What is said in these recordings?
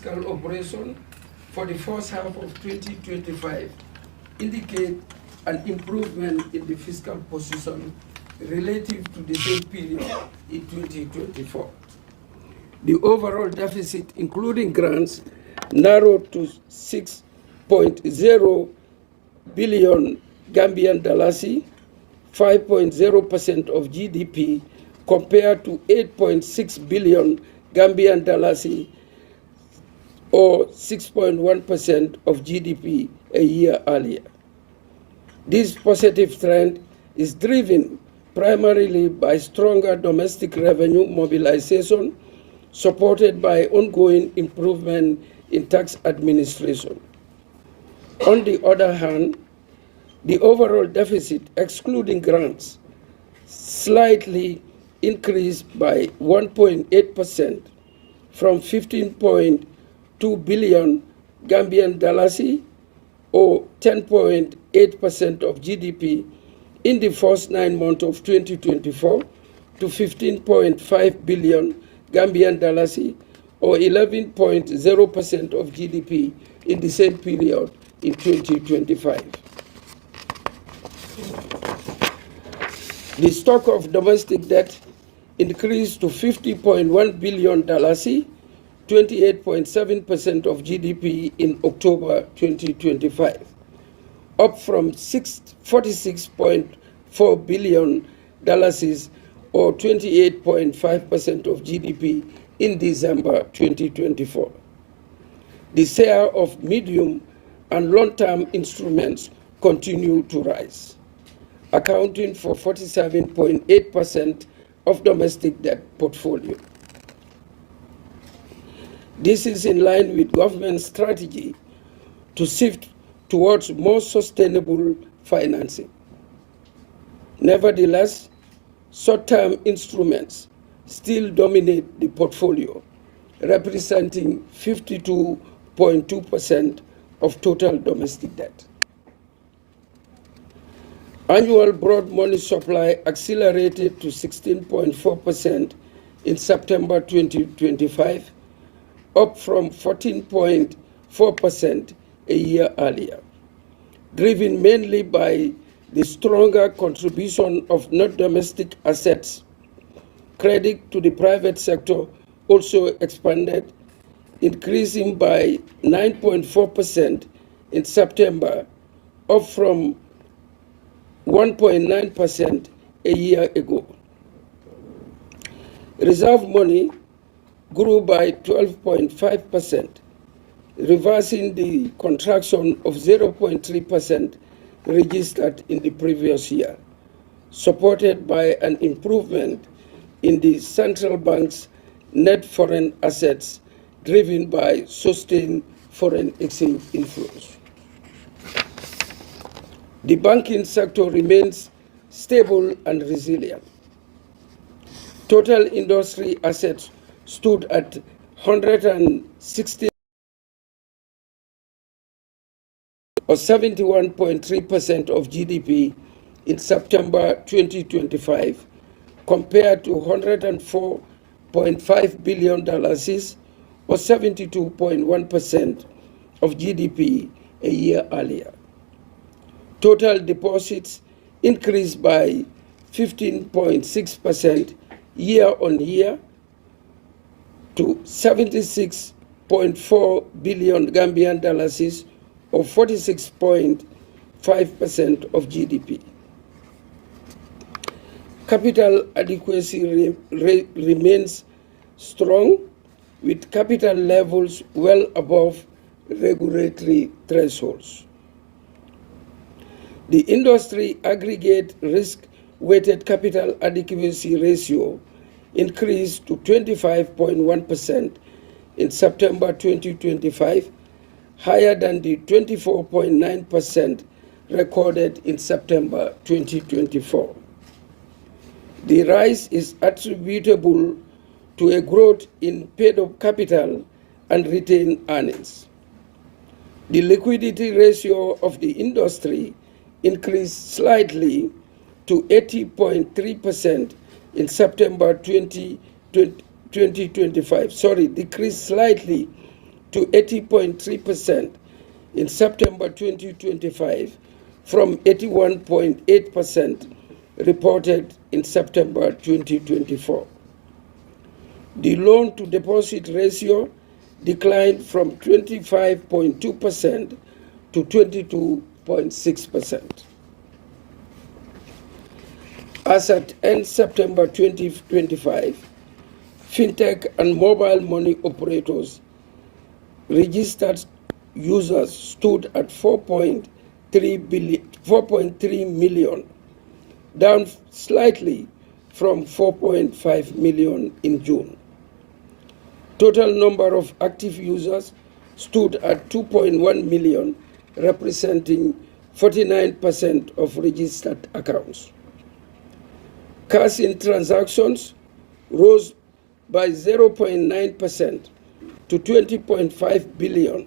fiscal operation for the first half of 2025 indicate an improvement in the fiscal position relative to the same period in 2024. The overall deficit, including grants, narrowed to 6.0 billion Gambian dollars, 5.0% of GDP, compared to 8.6 billion Gambian dollars, or 6.1% of GDP a year earlier. This positive trend is driven primarily by stronger domestic revenue mobilization, supported by ongoing improvement in tax administration. On the other hand, the overall deficit, excluding grants, slightly increased by 1.8% from 15.2 billion Gambian dollars, or 10.8% of GDP in the first 9 months of 2024 to 15.5 billion Gambian dollars, or 11.0% of GDP in the same period in 2025. The stock of domestic debt increased to $50.1 billion, 28.7% of GDP in October 2025, up from $46.4 billion, or 28.5% of GDP in December 2024. The share of medium and long-term instruments continue to rise, accounting for 47.8% of domestic debt portfolio. This is in line with government strategy to shift towards more sustainable financing. Nevertheless, short-term instruments still dominate the portfolio, representing 52.2% of total domestic debt. Annual broad money supply accelerated to 16.4% in September 2025, up from 14.4% a year earlier, driven mainly by the stronger contribution of non-domestic assets. Credit to the private sector also expanded, increasing by 9.4% in September, up from 1.9% a year ago. Reserve money grew by 12.5%, reversing the contraction of 0.3% registered in the previous year, supported by an improvement in the central bank's net foreign assets, driven by sustained foreign exchange inflows. The banking sector remains stable and resilient. Total industry assets stood at 160, or 71.3% of GDP in September 2025, compared to $104.5 billion, or 72.1% of GDP a year earlier. Total deposits increased by 15.6% year on year to 76.4 billion Gambian dollars, or 46.5% of GDP. Capital adequacy remains strong, with capital levels well above regulatory thresholds. The industry aggregate risk-weighted capital adequacy ratio increased to 25.1% in September 2025, higher than the 24.9% recorded in September 2024. The rise is attributable to a growth in paid-up capital and retained earnings. The liquidity ratio of the industry increased slightly to 80.3% in September 2025. Decreased slightly to 80.3% in September 2025 from 81.8% reported in September 2024. The loan-to-deposit ratio declined from 25.2% to 22.6%. As at end September 2025, fintech and mobile money operators registered users stood at 4.3 million, down slightly from 4.5 million in June. Total number of active users stood at 2.1 million, representing 49% of registered accounts. Cash-in transactions rose by 0.9% to 20.5 billion,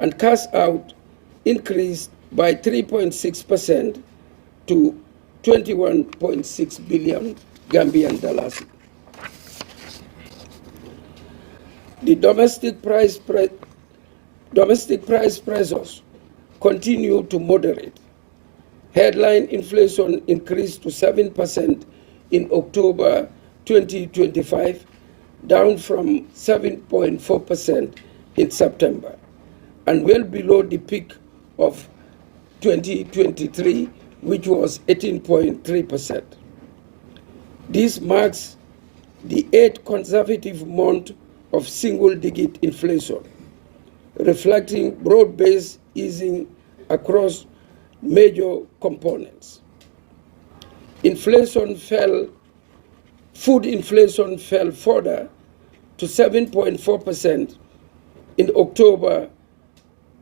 and cash out increased by 3.6% to 21.6 billion Gambian dollars. The domestic price pressures continue to moderate. Headline inflation increased to 7% in October 2025, down from 7.4% in September, and well below the peak of 2023, which was 18.3%. This marks the 8th consecutive month of single-digit inflation, reflecting broad-based easing across major components. Food inflation fell further to 7.4% in October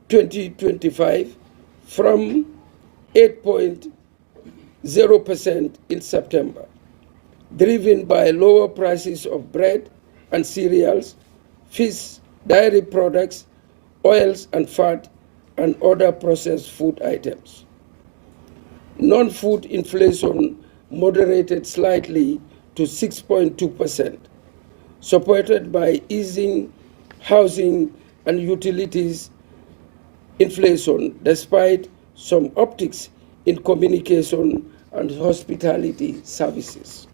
2025 from 8.0% in September, driven by lower prices of bread and cereals, fish, dairy products, oils and fat, and other processed food items. Non-food inflation moderated slightly to 6.2%, supported by easing housing and utilities inflation, despite some upticks in communication and hospitality services.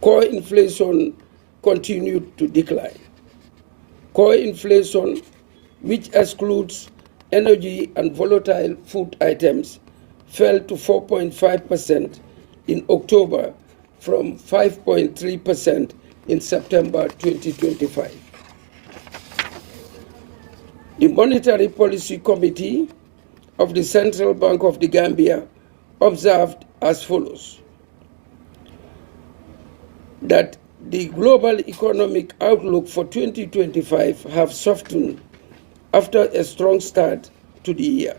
Core inflation continued to decline. Core inflation, which excludes energy and volatile food items, fell to 4.5% in October from 5.3% in September 2025. The Monetary Policy Committee of the Central Bank of the Gambia observed as follows: that the global economic outlook for 2025 have softened after a strong start to the year.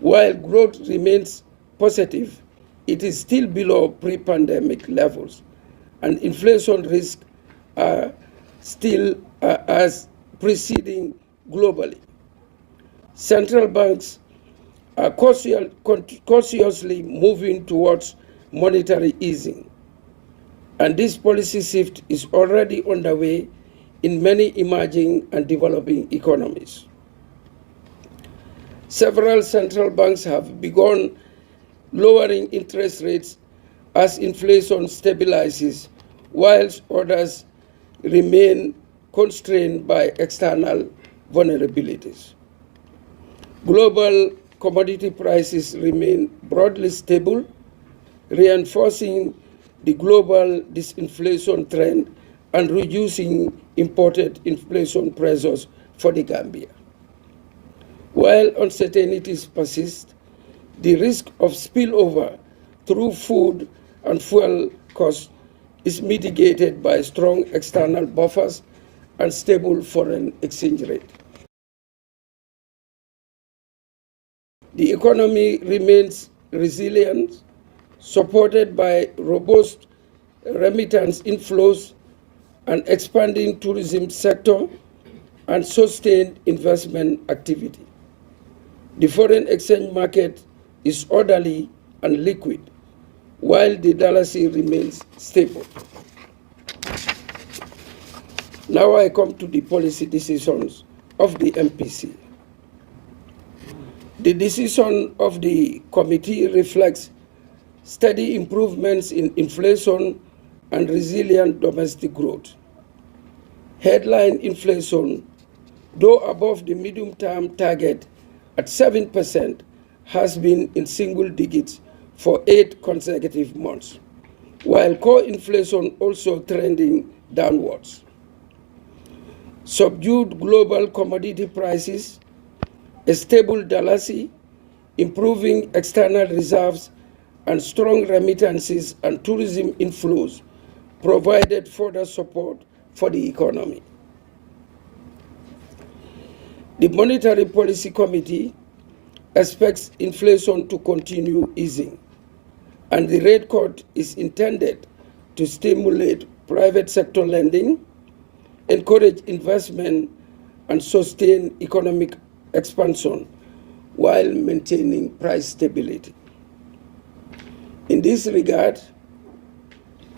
While growth remains positive, it is still below pre-pandemic levels, and inflation risks are still as preceding globally. Central banks are cautiously moving towards monetary easing, and this policy shift is already underway in many emerging and developing economies. Several central banks have begun lowering interest rates as inflation stabilizes, whilst others remain constrained by external vulnerabilities. Global commodity prices remain broadly stable, reinforcing the global disinflation trend and reducing imported inflation pressures for the Gambia. While uncertainties persist, the risk of spillover through food and fuel costs is mitigated by strong external buffers and stable foreign exchange rate. The economy remains resilient, supported by robust remittance inflows, an expanding tourism sector, and sustained investment activity. The foreign exchange market is orderly and liquid, while the dollar remains stable. Now I come to the policy decisions of the MPC. The decision of the committee reflects steady improvements in inflation and resilient domestic growth. Headline inflation, though above the medium-term target at 7%, has been in single digits for 8 consecutive months, while core inflation also trending downwards. Subdued global commodity prices, a stable dollar, improving external reserves, and strong remittances and tourism inflows provided further support for the economy. The Monetary Policy Committee expects inflation to continue easing, and the rate cut is intended to stimulate private sector lending, encourage investment, and sustain economic expansion while maintaining price stability. In this regard,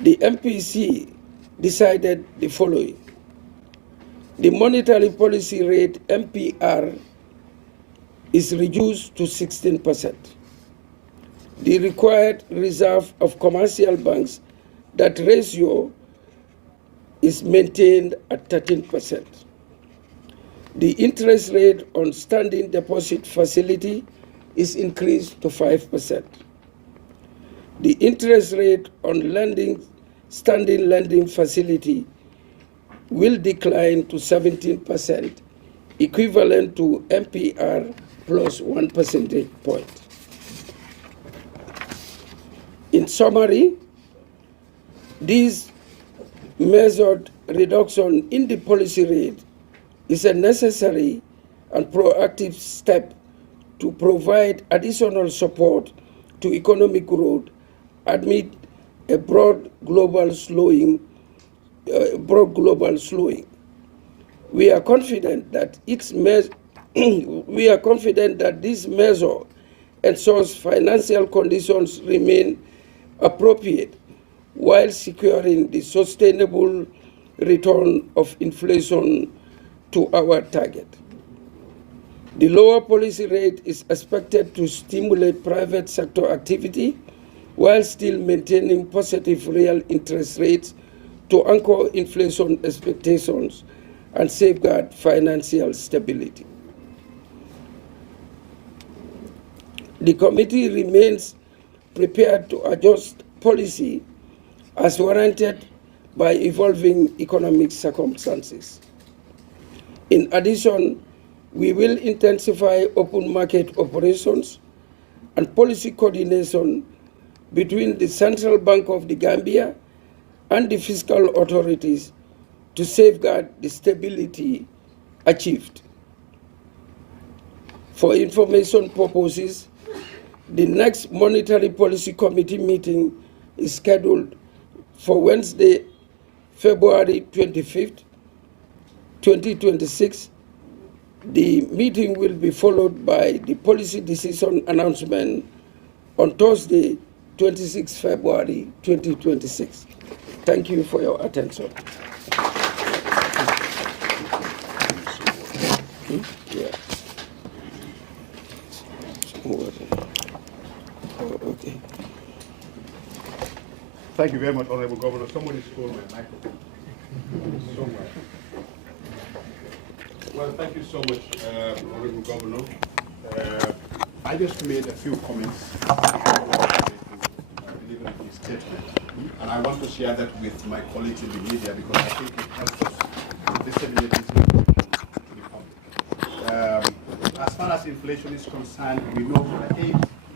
the MPC decided the following. The monetary policy rate, MPR, is reduced to 16%. The required reserve of commercial banks, that ratio is maintained at 13%. The interest rate on standing deposit facility is increased to 5%. The interest rate on standing lending facility will decline to 17%, equivalent to MPR plus 1 percentage point. In summary, this measured reduction in the policy rate is a necessary and proactive step to provide additional support to economic growth amid a broad global slowing. We are confident that this measure ensures financial conditions remain appropriate while securing the sustainable return of inflation to our target. The lower policy rate is expected to stimulate private sector activity while still maintaining positive real interest rates to anchor inflation expectations and safeguard financial stability. The committee remains prepared to adjust policy as warranted by evolving economic circumstances. In addition, we will intensify open market operations and policy coordination between the Central Bank of the Gambia and the fiscal authorities to safeguard the stability achieved. For information purposes, the next Monetary Policy Committee meeting is scheduled for Wednesday, February 25th, 2026. The meeting will be followed by the policy decision announcement on Thursday, 26 February 2026. Thank you for your attention. Yeah. Okay. Thank you very much, Honorable Governor. Somebody stole my microphone. Somewhere. Well, thank you so much, Honorable Governor. I just made a few comments delivering his statement, and I want to share that with my colleagues in the media because I think it helps us disseminate this information to the public. As far as inflation is concerned, we know for 8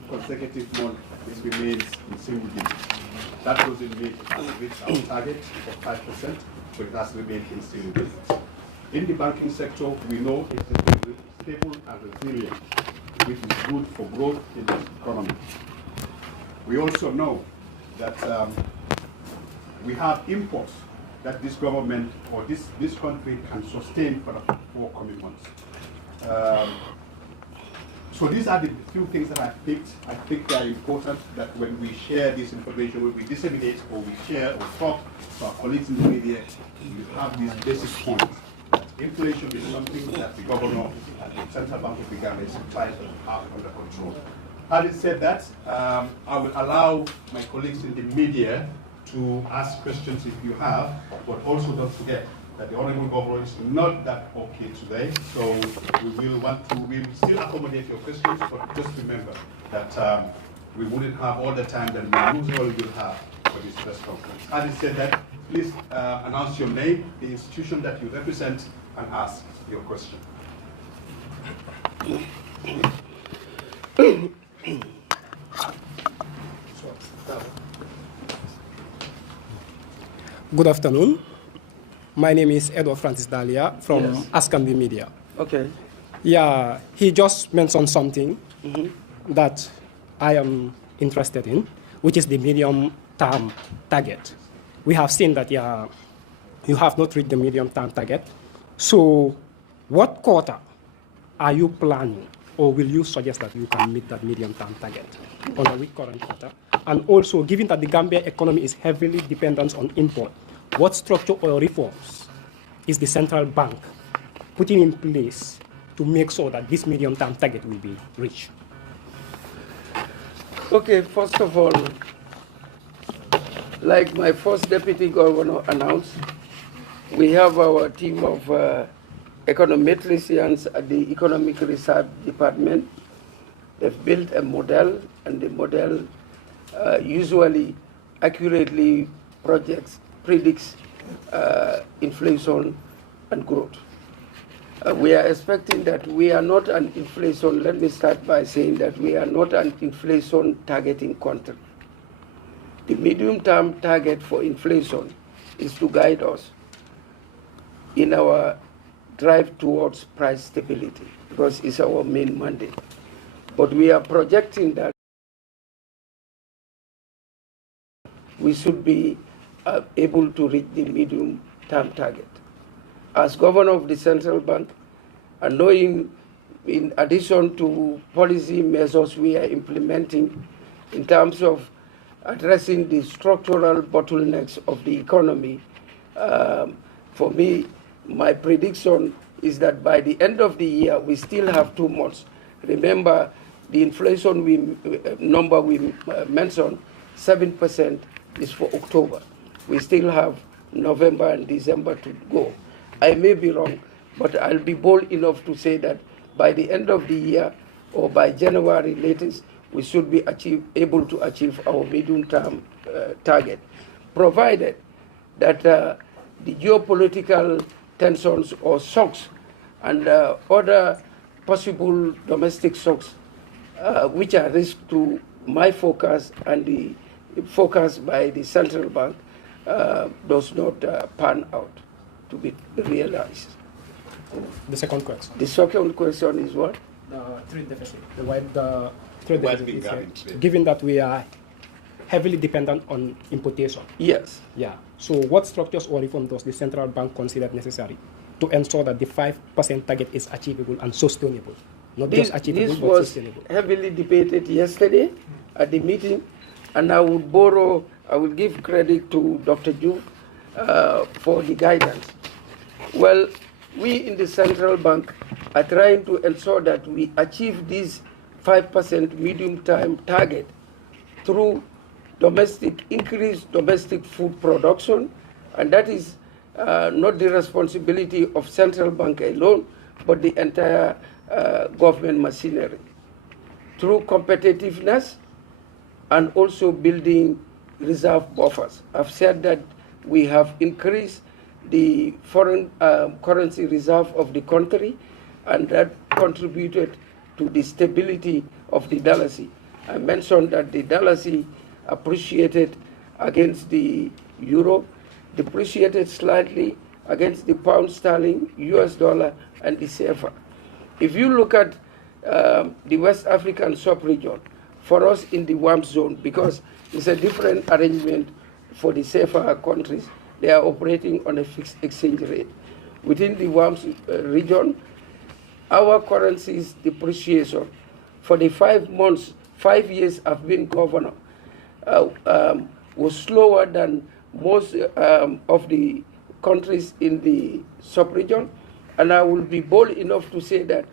consecutive months it remains in single digits. That doesn't mean it has reached our target of 5%, but it has remained in single digits. In the banking sector, we know it is stable and resilient, which is good for growth in the economy. We also know that we have imports that this government or this country can sustain for the 4 coming months. So these are the few things that I picked. I think they are important that when we share this information, when we disseminate or we share or talk to our colleagues in the media, we have these basic points. Inflation is something that the governor and the Central Bank of the Gambia is trying to have under control. Having said that, I will allow my colleagues in the media to ask questions if you have, but also don't forget that the Honorable Governor is not that okay today, so we will still accommodate your questions, but just remember that we wouldn't have all the time that we usually will have for this press conference. Having said that, please announce your name, the institution that you represent, and ask your question. Good afternoon. My name is Edward Francis Dalia from Askambi Media. Okay. Yeah, he just mentioned something that I am interested in, which is the medium-term target. We have seen that you have not reached the medium-term target. So what quarter are you planning, or will you suggest that you can meet that medium-term target on the current quarter? And also, given that the Gambia economy is heavily dependent on import, what structure or reforms is the central bank putting in place to make sure that this medium-term target will be reached? Okay, first of all, like my first deputy governor announced, we have our team of econometricians at the Economic Research Department. They've built a model, and the model usually accurately predicts inflation and growth. We are expecting that we are not an inflation, let me start by saying that we are not an inflation targeting country. The medium-term target for inflation is to guide us in our drive towards price stability, because it's our main mandate. But we are projecting that we should be able to reach the medium-term target. As governor of the central bank, and knowing in addition to policy measures we are implementing in terms of addressing the structural bottlenecks of the economy, for me, my prediction is that by the end of the year, we still have 2 months. Remember, the inflation number we mentioned, 7%, is for October. We still have November and December to go. I may be wrong, but I'll be bold enough to say that by the end of the year, or by January latest, we should be able to achieve our medium-term target, provided that the geopolitical tensions or shocks and other possible domestic shocks, which are risk to my forecast and the forecast by the central bank, does not pan out to be realized. The second question. The second question is what? The trade deficit. The trade deficit. Given that we are heavily dependent on importation. Yes. Yeah. So what structures or reform does the central bank consider necessary to ensure that the 5% target is achievable and sustainable? Not just achievable, but sustainable. This was heavily debated yesterday at the meeting, and I will give credit to Dr. Ju for the guidance. Well, we in the central bank are trying to ensure that we achieve this 5% medium-term target through increased domestic food production, and that is not the responsibility of central bank alone, but the entire government machinery. Through competitiveness and also building reserve buffers. I've said that we have increased the foreign currency reserve of the country, and that contributed to the stability of the dollar. I mentioned that the dollar appreciated against the euro, depreciated slightly against the pound sterling, US dollar, and the CFA. If you look at the West African sub-region, for us in the WAMP zone, because it's a different arrangement for the CFA countries, they are operating on a fixed exchange rate. Within the WAMP region, our currency's depreciation for the 5 years I've been governor, was slower than most of the countries in the sub-region. And I will be bold enough to say that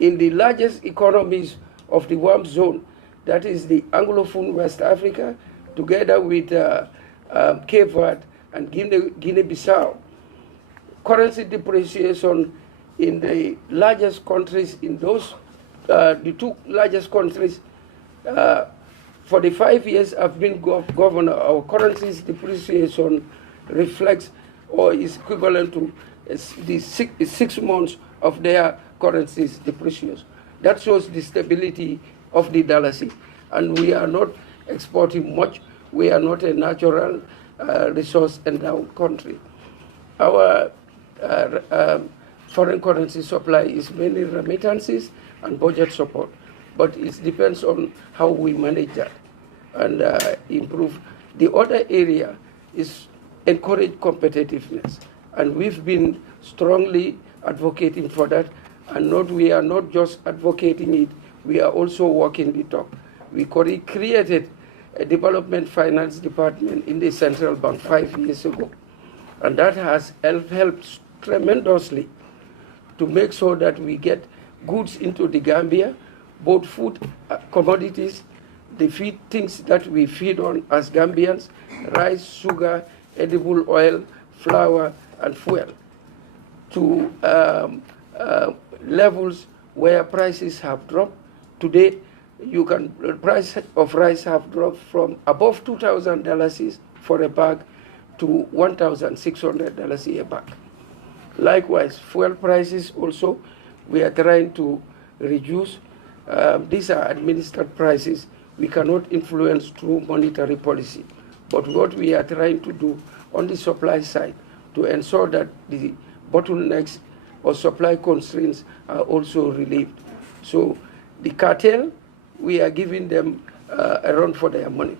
in the largest economies of the WAMP zone, that is the Anglophone West Africa, together with Cape Verde and Guinea-Bissau, currency depreciation in the largest countries, in those, the two largest countries, for the 5 years I've been governor, our currency's depreciation reflects or is equivalent to the 6 months of their currency's depreciation. That shows the stability of the dalasi. And we are not exporting much. We are not a natural resource endowed country. Our foreign currency supply is mainly remittances and budget support, but it depends on how we manage that and improve. The other area is encourage competitiveness, and we've been strongly advocating for that, and we are not just advocating it, we are also walking the talk. We created a development finance department in the central bank 5 years ago, and that has helped tremendously to make sure that we get goods into the Gambia, both food, commodities, the things that we feed on as Gambians, rice, sugar, edible oil, flour, and fuel, to levels where prices have dropped. Today, the price of rice have dropped from above $2,000 for a bag to $1,600 a bag. Likewise, fuel prices also, we are trying to reduce. These are administered prices. We cannot influence through monetary policy. But what we are trying to do on the supply side to ensure that the bottlenecks or supply constraints are also relieved. So the cartel, we are giving them a run for their money.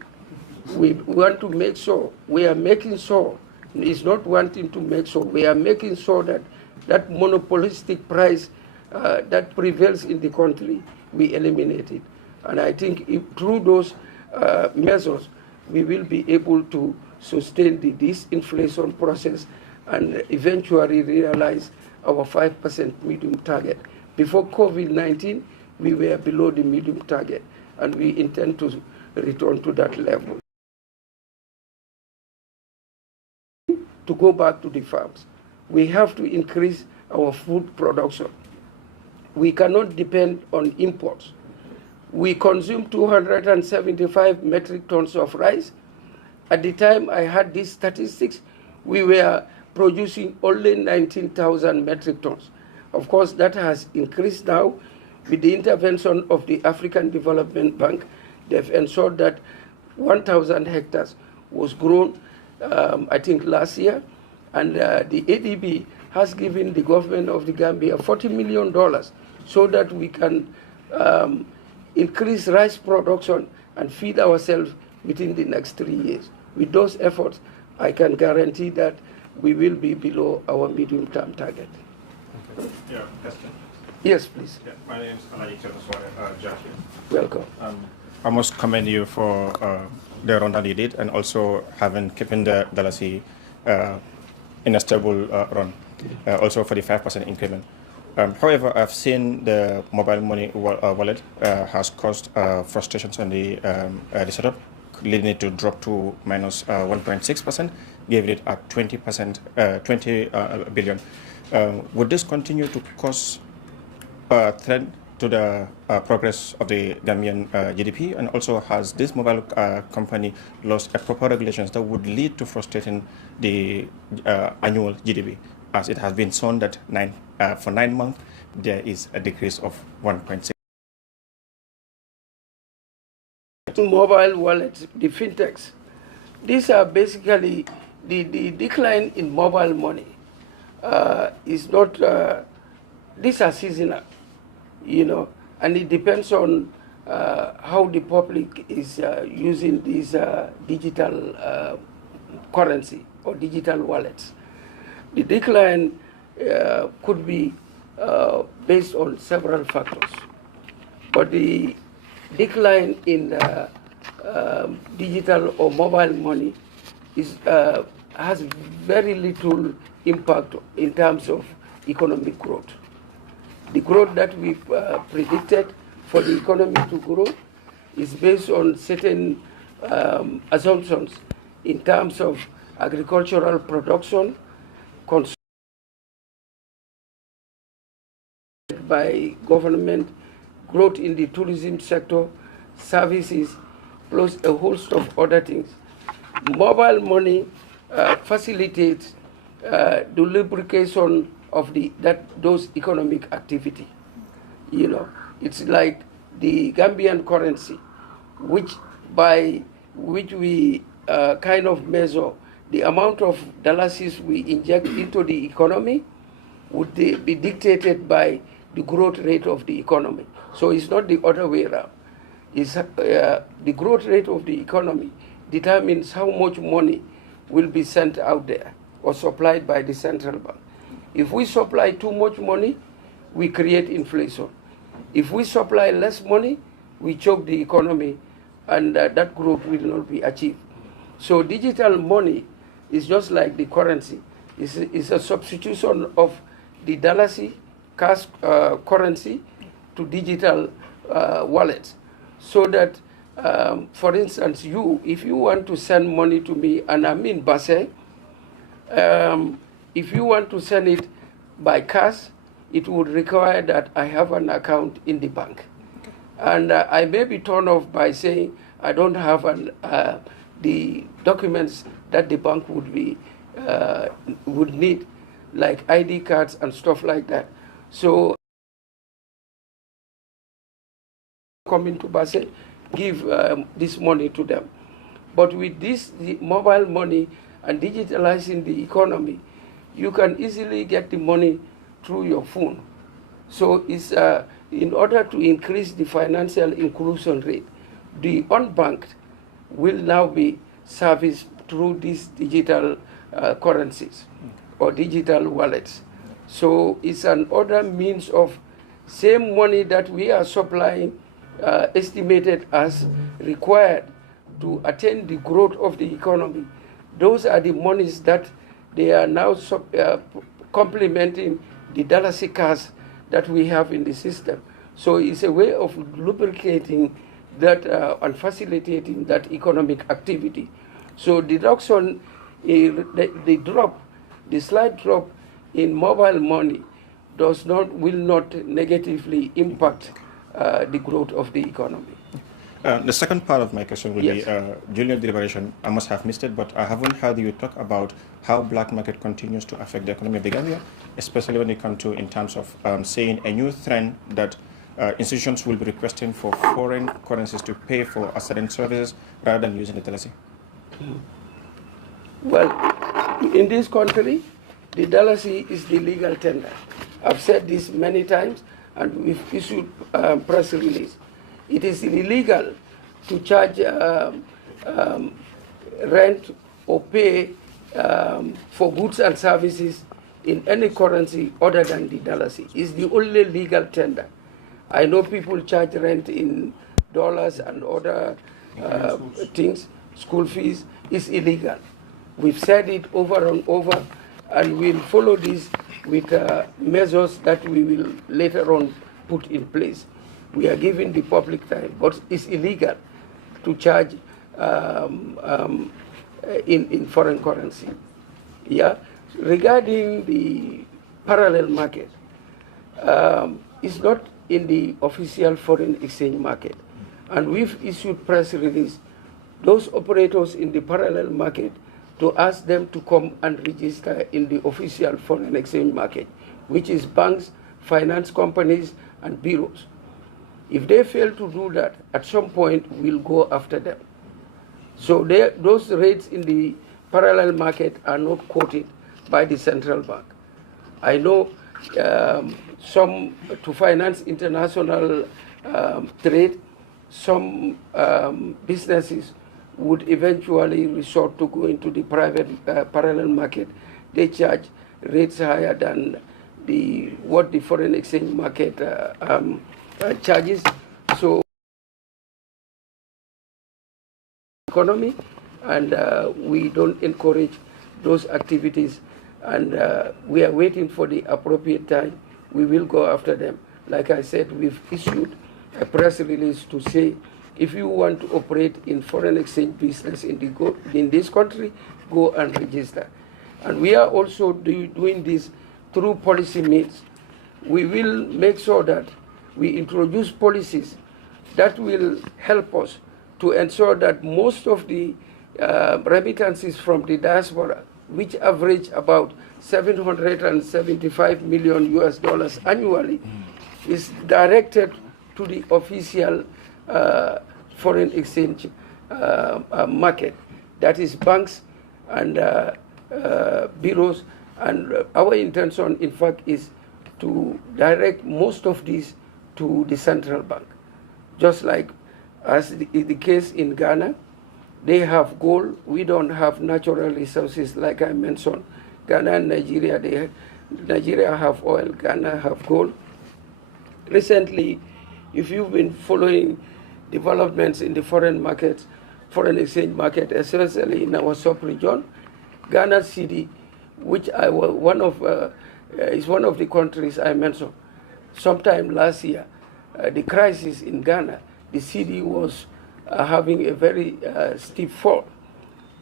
We want to make sure, we are making sure, it's not wanting to make sure, we are making sure that that monopolistic price that prevails in the country, we eliminate it. And I think through those measures, we will be able to sustain the disinflation process and eventually realize our 5% medium target. Before COVID-19, we were below the medium target, and we intend to return to that level. To go back to the farms, we have to increase our food production. We cannot depend on imports. We consume 275 metric tons of rice. At the time I had these statistics, we were producing only 19,000 metric tons. Of course, that has increased now with the intervention of the African Development Bank. They've ensured that 1,000 hectares was grown, I think, last year. And the ADB has given the government of the Gambia $40 million so that we can increase rice production and feed ourselves within the next 3 years. With those efforts, I can guarantee that we will be below our medium-term target. Okay. Yeah, question. Yes, please. Yeah, my name is Alaji Jackie. Welcome. I must commend you for the run that you did, and also keeping the dalasi in a stable run, also for the 5% increment. However, I've seen the mobile money wallet has caused frustrations on the setup, leading it to drop to minus 1.6%, gave it at 20%, 20 billion. Would this continue to cause threat to the progress of the Gambian GDP? And also, has this mobile company lost a proper regulations that would lead to frustrating the annual GDP? As it has been shown that for 9 months, there is a decrease of 1.6%. Mobile wallets, the fintechs, these are basically the decline in mobile money is not, these are seasonal, you know, and it depends on how the public is using these digital currency or digital wallets. The decline could be based on several factors. But the decline in digital or mobile money has very little impact in terms of economic growth. The growth that we predicted for the economy to grow is based on certain assumptions in terms of agricultural production, consumption by government, growth in the tourism sector, services, plus a host of other things. Mobile money facilitates the lubrication of those economic activity. You know, it's like the Gambian currency, which we kind of measure the amount of dollars we inject into the economy would be dictated by the growth rate of the economy. So it's not the other way around. It's, the growth rate of the economy determines how much money will be sent out there or supplied by the central bank. If we supply too much money, we create inflation. If we supply less money, we choke the economy, and that growth will not be achieved. So digital money is just like the currency. It's a substitution of the dollars, cash currency, to digital wallets. So that, for instance, if you want to send money to me, and I'm in Basse, if you want to send it by cash, it would require that I have an account in the bank. And I may be turned off by saying I don't have the documents that the bank would need, like ID cards and stuff like that. So come into Basse, give this money to them. But with this, the mobile money and digitalizing the economy, you can easily get the money through your phone. So it's in order to increase the financial inclusion rate, the unbanked will now be serviced through these digital currencies or digital wallets. So it's another means of same money that we are supplying, estimated as required to attain the growth of the economy. Those are the monies that they are now complementing the dollars cash that we have in the system. So it's a way of lubricating that and facilitating that economic activity. So deduction, the slight drop in mobile money will not negatively impact the growth of the economy. The second part of my question will Yes. be during deliberation. I must have missed it, but I haven't heard you talk about how black market continues to affect the economy of the Gambia, especially when it comes to in terms of seeing a new trend that institutions will be requesting for foreign currencies to pay for certain services rather than using the dollars. Well, in this country, the dollars is the legal tender. I've said this many times, and we've issued press release. It is illegal to charge rent or pay for goods and services in any currency other than the dollars. It's the only legal tender. I know people charge rent in dollars and other things, school fees. It's illegal. We've said it over and over, and we'll follow this with measures that we will later on put in place. We are giving the public time, but it's illegal to charge in foreign currency. Yeah. Regarding the parallel market, it's not in the official foreign exchange market, and we've issued press release those operators in the parallel market to ask them to come and register in the official foreign exchange market, which is banks, finance companies, and bureaus. If they fail to do that, at some point we'll go after them. So those rates in the parallel market are not quoted by the central bank. I know some to finance international trade, some businesses would eventually resort to go into the private parallel market. They charge rates higher than what the foreign exchange market charges. economy, and we don't encourage those activities. And we are waiting for the appropriate time. We will go after them. Like I said, we've issued a press release to say, if you want to operate in foreign exchange business in this country, go and register. And we are also doing this through policy means. We will make sure that we introduce policies that will help us to ensure that most of the remittances from the diaspora, which average about $775 million US annually, is directed to the official foreign exchange market. That is banks and bureaus. And our intention, in fact, is to direct most of these to the central bank. Just like as the case in Ghana, they have gold. We don't have natural resources, like I mentioned. Ghana and Nigeria, Nigeria have oil, Ghana have gold. Recently, if you've been following developments in the foreign market, foreign exchange market, especially in our sub-region, Ghana cedi, which is one of the countries I mentioned. Sometime last year, the crisis in Ghana, the cedi was having a very steep fall.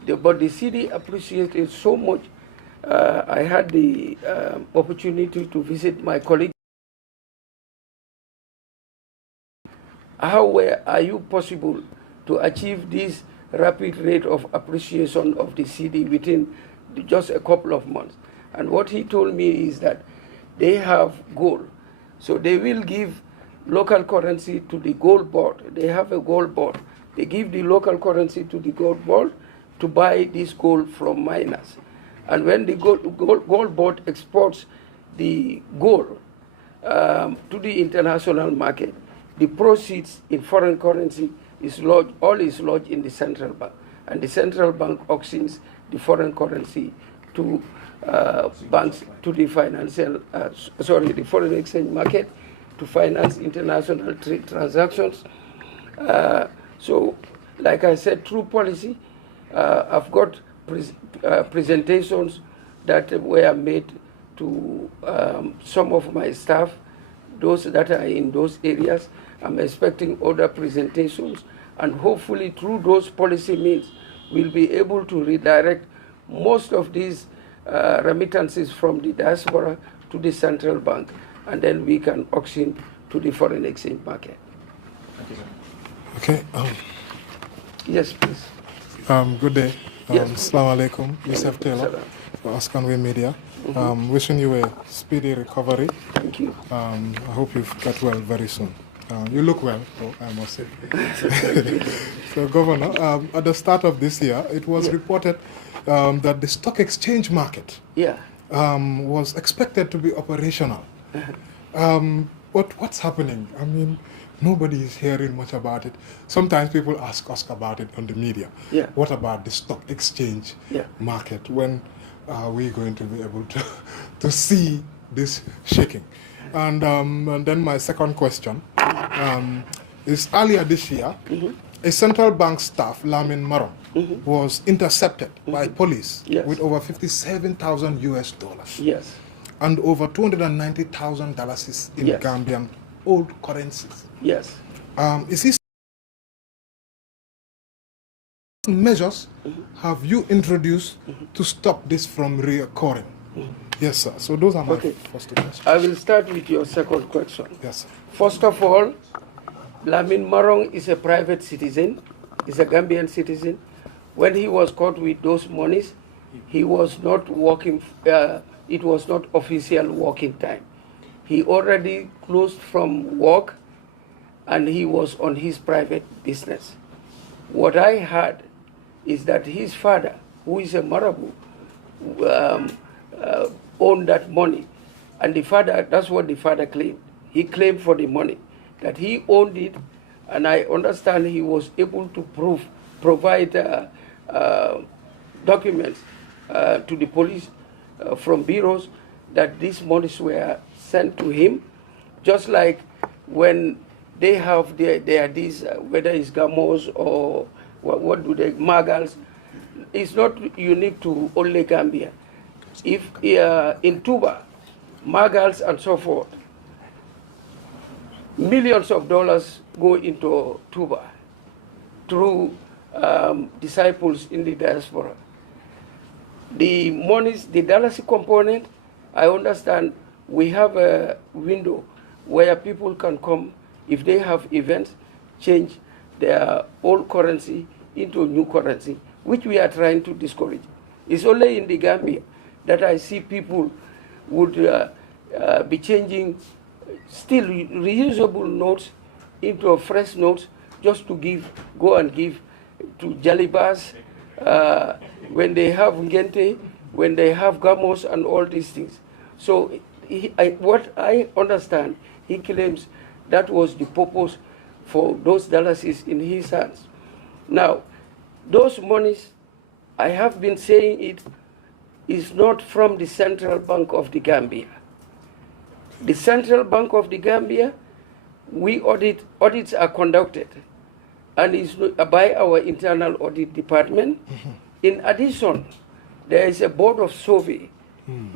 But the cedi appreciated so much. I had the opportunity to visit my colleague. How are you possible to achieve this rapid rate of appreciation of the cedi within just a couple of months? And what he told me is that they have gold. So they will give local currency to the gold board. They have a gold board. They give the local currency to the gold board to buy this gold from miners. And when the gold board exports the gold to the international market, the proceeds in foreign currency is lodged, all is lodged in the central bank. And the central bank auctions the foreign currency to banks, to the the foreign exchange market, to finance international trade transactions. So, like I said, through policy, I've got presentations that were made to some of my staff, those that are in those areas. I'm expecting other presentations, and hopefully through those policy means, we'll be able to redirect most of these remittances from the diaspora to the central bank, and then we can auction to the foreign exchange market. Okay. Yes, please. Good day. Yes. Assalamu alaikum. Yusuf Taylor for Askanwe Media. Wishing you a speedy recovery. Thank you. I hope you get well very soon. You look well, I must say. So, Governor, at the start of this year, it was reported that the stock exchange market was expected to be operational. What's happening? I mean, nobody is hearing much about it. Sometimes people ask us about it on the media. What about the stock exchange market? When are we going to be able to see this shaking? And then my second question is, earlier this year, a central bank staff, Lamin Maron, was intercepted by police with over $57,000 US and over $290,000 in Gambian old currencies. Is this measures have you introduced to stop this from reoccurring? Yes, sir. So those are my first two questions. I will start with your second question. Yes, sir. First of all, Lamin Marong is a private citizen, is a Gambian citizen. When he was caught with those monies, he was not working, it was not official working time. He already closed from work and he was on his private business. What I heard is that his father, who is a Marabu, owned that money. And the father, that's what the father claimed. He claimed for the money, that he owned it, and I understand he was able to provide documents to the police from bureaus that these monies were sent to him, just like when they have these, whether it's gamos or what do they, Magals. It's not unique to only Gambia. If in Tuba, Magals and so forth, millions of dollars go into Tuba through disciples in the diaspora. The monies, the Dallas component, I understand we have a window where people can come if they have events, change their old currency into new currency, which we are trying to discourage. It's only in the Gambia that I see people would be changing still reusable notes into fresh notes just to go and give to Jalibas when they have Ngente, when they have Gamos and all these things. So what I understand, he claims that was the purpose for those dollars in his hands. Now, those monies, I have been saying it, is not from the Central Bank of the Gambia. The Central Bank of the Gambia, audits are conducted, and is by our internal audit department. In addition, there is a board of survey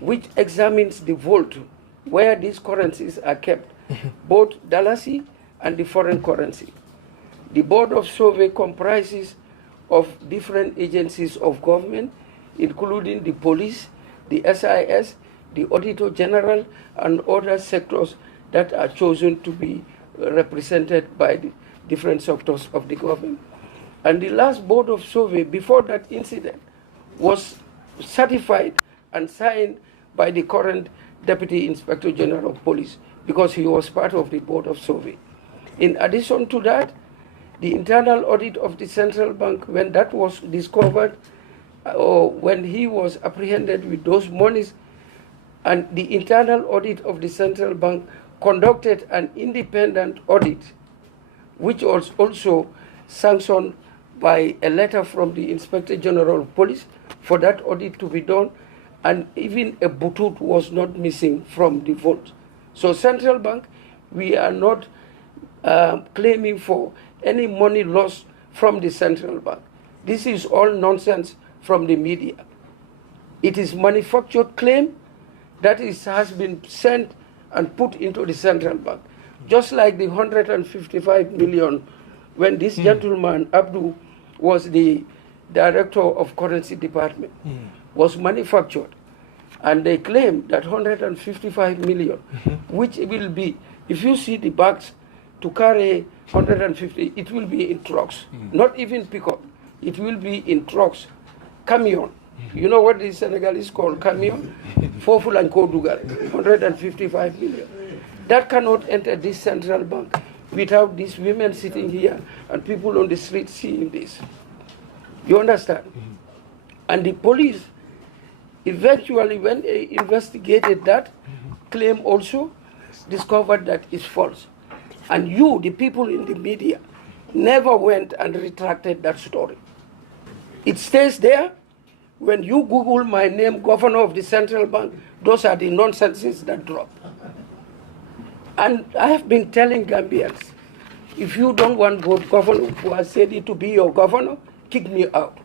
which examines the vault where these currencies are kept, both Dalasi and the foreign currency. The board of survey comprises of different agencies of government, including the police, the SIS, the Auditor General, and other sectors that are chosen to be represented by the different sectors of the government. And the last board of survey before that incident was certified and signed by the current Deputy Inspector General of Police because he was part of the board of survey. In addition to that, the internal audit of the central bank, when that was discovered, or when he was apprehended with those monies, and the internal audit of the central bank conducted an independent audit, which was also sanctioned by a letter from the Inspector General of Police for that audit to be done, and even a butut was not missing from the vault. So central bank, we are not claiming for any money lost from the central bank. This is all nonsense from the media. It is manufactured claim that has been sent and put into the central bank. Just like the 155 million when this gentleman, Abdul, was the director of currency department, was manufactured. And they claim that 155 million, which will be, if you see the bags to carry 150, it will be in trucks, not even pickup. It will be in trucks, camion. You know what the Senegalese call camion? Foful and Kodugal, 155 million. That cannot enter this central bank without these women sitting here and people on the street seeing this. You understand? And the police, eventually, when they investigated that claim also, discovered that it's false. And you, the people in the media, never went and retracted that story. It stays there. When you Google my name, governor of the central bank, those are the nonsenses that drop. And I have been telling Gambians, if you don't want God governor who has said it to be your governor, kick me out.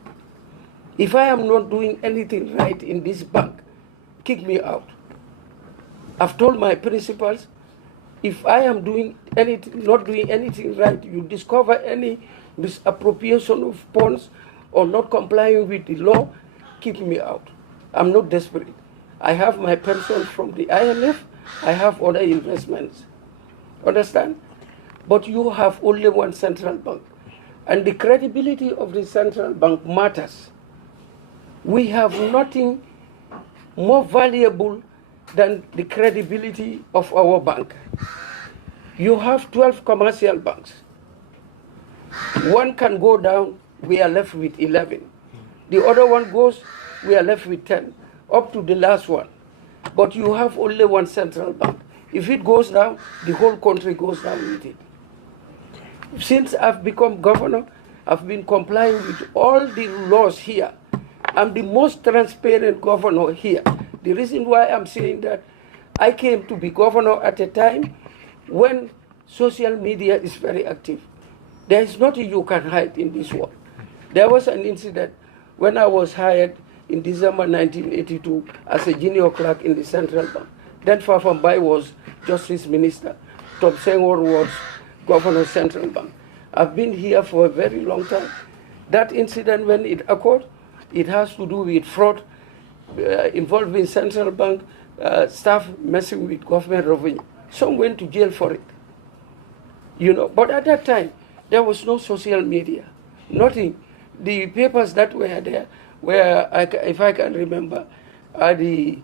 If I am not doing anything right in this bank, kick me out. I've told my principals, if I am doing anything, not doing anything right, you discover any misappropriation of funds or not complying with the law, kick me out. I'm not desperate. I have my pension from the IMF. I have other investments. Understand? But you have only one central bank. And the credibility of the central bank matters. We have nothing more valuable than the credibility of our bank. You have 12 commercial banks. One can go down, we are left with 11. The other one goes, we are left with 10, up to the last one. But you have only one central bank. If it goes down, the whole country goes down with it. Since I've become governor, I've been complying with all the laws here. I'm the most transparent governor here. The reason why I'm saying that, I came to be governor at a time when social media is very active. There is nothing you can hide in this world. There was an incident when I was hired in December 1982 as a junior clerk in the Central Bank. Then Fafambai was Justice Minister. Tom Senghor was Governor of Central Bank. I've been here for a very long time. That incident, when it occurred, it has to do with fraud involving Central Bank staff messing with government revenue. Some went to jail for it. You know, but at that time, there was no social media, nothing. The papers that were there were, if I can remember, the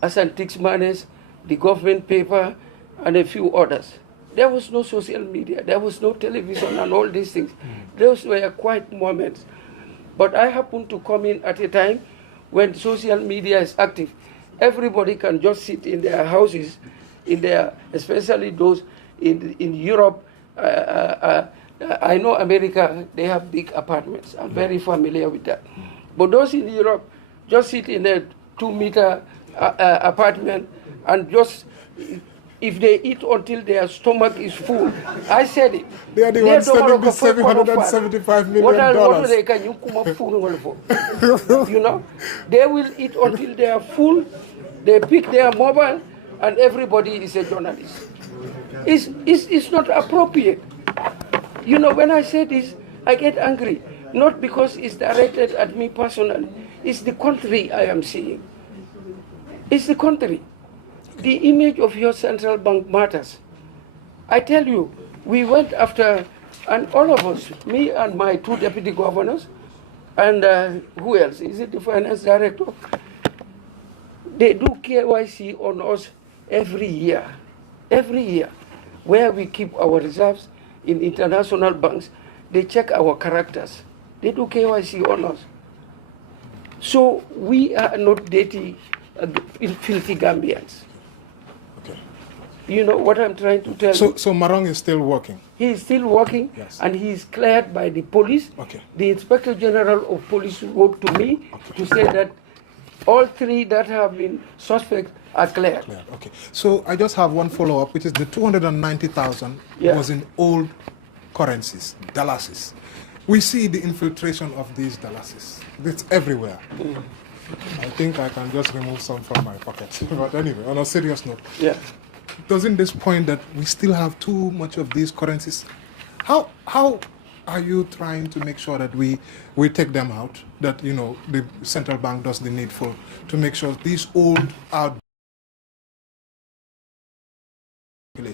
Asantix Manes, the government paper, and a few others. There was no social media, there was no television and all these things. Those were quiet moments. But I happened to come in at a time when social media is active. Everybody can just sit in their houses, especially those in Europe. I know America, they have big apartments. I'm very familiar with that. But those in Europe just sit in a 2-meter apartment and just, if they eat until their stomach is full. I said it. They are the ones spending the $775 million. You know, they will eat until they are full. They pick their mobile, and everybody is a journalist. It's not appropriate. You know, when I say this, I get angry. Not because it's directed at me personally. It's the country I am seeing. It's the country. The image of your central bank matters. I tell you, we went after, and all of us, me and my 2 deputy governors, and who else? Is it the finance director? They do KYC on us every year, where we keep our reserves in international banks. They check our characters. They do KYC on us. So we are not dirty, filthy Gambians. Okay. You know what I'm trying to tell you? So Marong is still working? He is still working, yes. And he is cleared by the police. Okay. The Inspector General of Police wrote to me to say that all 3 that have been suspects are cleared. Okay. So I just have one follow-up, which is the 290,000 was in old currencies, dollars. We see the infiltration of these dollars. It's everywhere. I think I can just remove some from my pocket. But anyway, on a serious note, doesn't this point that we still have too much of these currencies? How are you trying to make sure that we take them out, that, you know, the central bank does the needful to make sure these old out?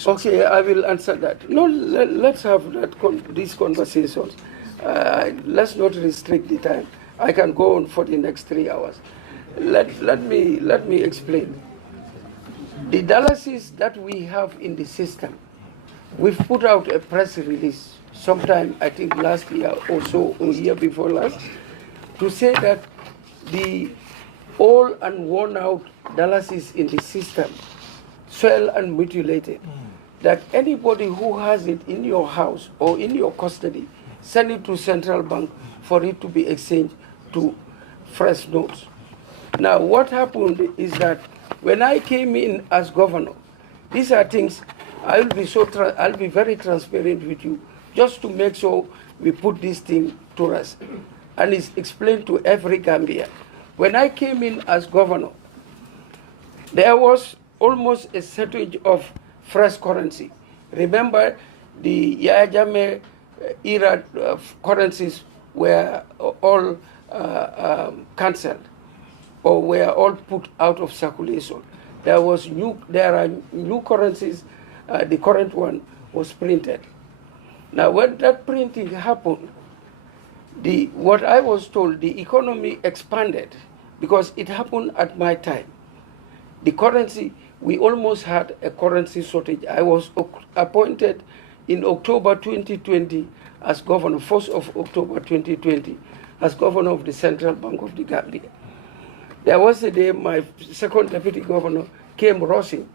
Okay, I will answer that. No, let's have these conversations. Let's not restrict the time. I can go on for the next 3 hours. Let me explain. The dollars that we have in the system, we've put out a press release sometime, I think last year or so, or year before last, to say that the old and worn out dollars in the system, swell and mutilated, that anybody who has it in your house or in your custody, send it to central bank for it to be exchanged to fresh notes. Now, what happened is that when I came in as governor, these are things I'll be very transparent with you, just to make sure we put this thing to rest, and it's explained to every Gambian. When I came in as governor, there was almost a shortage of fresh currency. Remember, the Yahya Jammeh era currencies were all cancelled, or were all put out of circulation. There are new currencies. The current one was printed. Now, when that printing happened, what I was told, the economy expanded because it happened at my time. The currency, we almost had a currency shortage. I was appointed in October 2020 as governor, 1st of October 2020, as governor of the Central Bank of the Gambia. There was a day my second deputy governor came rushing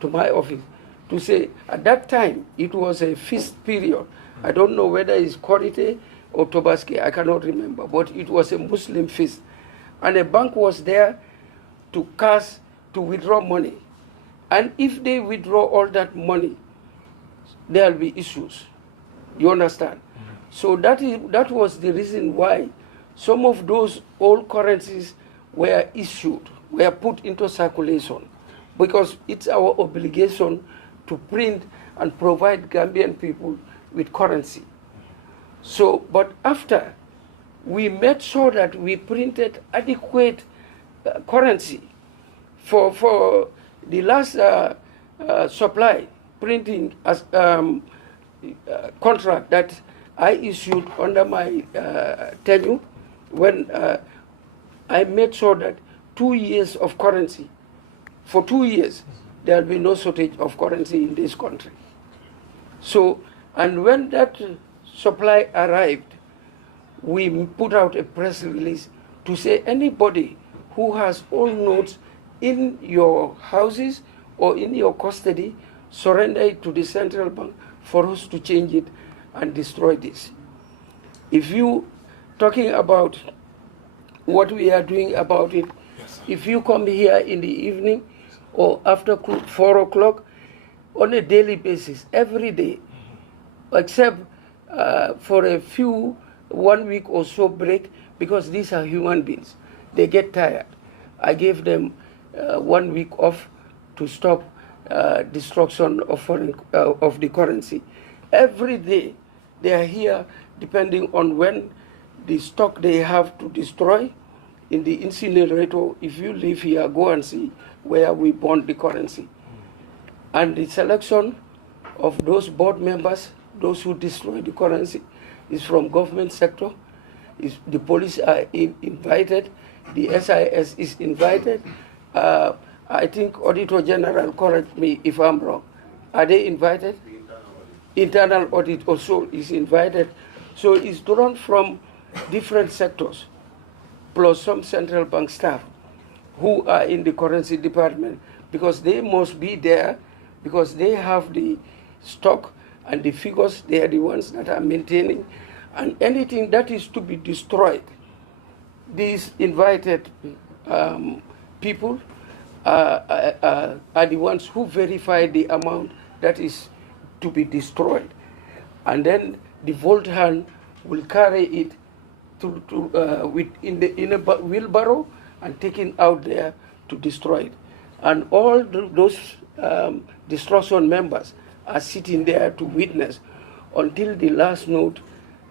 to my office to say, at that time, it was a feast period. I don't know whether it's Korite or Tobaski, I cannot remember, but it was a Muslim feast. And a bank was there to withdraw money. And if they withdraw all that money, there will be issues. You understand? So that was the reason why some of those old currencies were issued, were put into circulation, because it's our obligation to print and provide Gambian people with currency. So, but after we made sure that we printed adequate currency for the last supply printing as contract that I issued under my tenure, when I made sure that 2 years of currency, for 2 years, there will be no shortage of currency in this country. So, and when that supply arrived, we put out a press release to say anybody who has old notes in your houses or in your custody, surrender it to the central bank for us to change it and destroy this. If you talking about what we are doing about it, if you come here in the evening or after 4 o'clock on a daily basis, every day, except for a few 1 week or so break, because these are human beings. They get tired. I gave them 1 week off to stop destruction of the currency. Every day they are here depending on when the stock they have to destroy in the incinerator. If you live here, go and see where we burn the currency. And the selection of those board members, those who destroy the currency, is from government sector. The police are invited, the SIS is invited. I think Auditor General, correct me if I'm wrong. Are they invited? Internal audit also is invited. So it's drawn from different sectors, plus some central bank staff who are in the currency department, because they must be there, because they have the stock and the figures. They are the ones that are maintaining. And anything that is to be destroyed, these invited people are the ones who verify the amount that is to be destroyed. And then the vault hand will carry it in a wheelbarrow and take it out there to destroy it. And all those destruction members are sitting there to witness until the last note